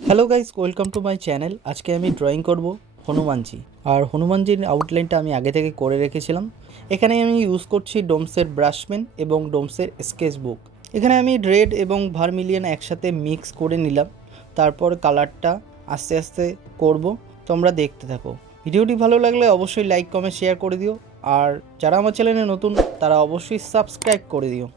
Hello guys, welcome to my channel. আজকে আমি ড্রয়িং করব হনুমানজি। আর হনুমানজির আউটলাইনটা আমি আগে থেকে করে রেখেছিলাম। এখানে আমি ইউজ করছি ডোমসের ব্রাশ পেন এবং ডোমসের স্কেচ বুক। এখানে আমি রেড এবং ভার্মিলিয়ন একসাথে মিক্স করে নিলাম। তারপর কালারটা আস্তে আস্তে করব, তোমরা দেখতে থাকো। ভিডিওটি ভালো লাগলে অবশ্যই লাইক কমেন্ট শেয়ার করে দিও। আর যারা আমার চ্যানেলে নতুন তারা অবশ্যই সাবস্ক্রাইব করে দিও।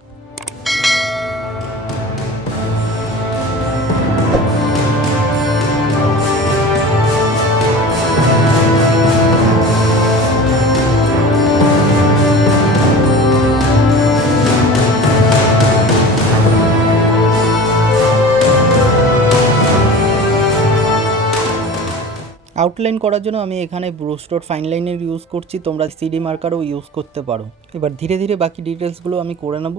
আউটলাইন করার জন্য আমি এখানে ব্রুশ ডট ফাইন লাইনের ইউজ করছি, তোমরা সিডি মার্কারও ইউজ করতে পারো। এবার ধীরে ধীরে বাকি ডিটেলসগুলো আমি করে নেব।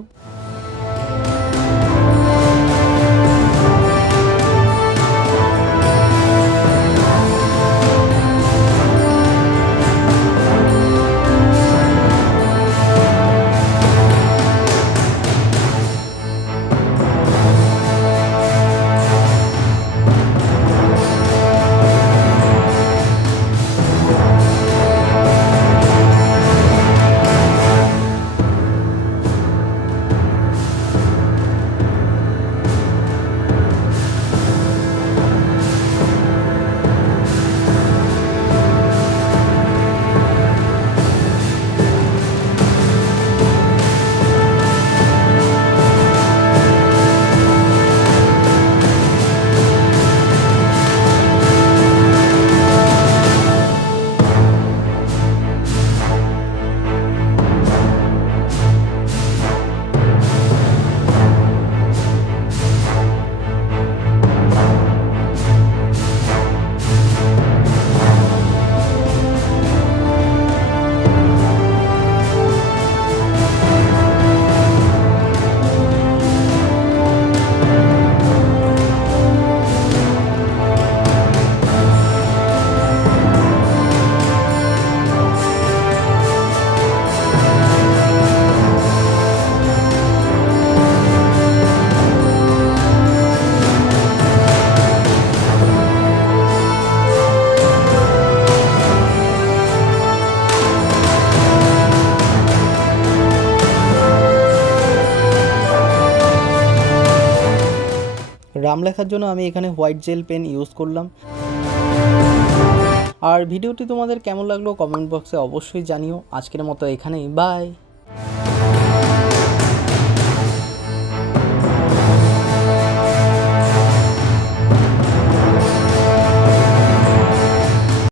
রাম লেখার জন্য আমি এখানে হোয়াইট জেল পেন ইউজ করলাম। আর ভিডিওটি তোমাদের কেমন লাগলো কমেন্ট বক্সে অবশ্যই জানিও। আজকের মতো এখানেই, বাই।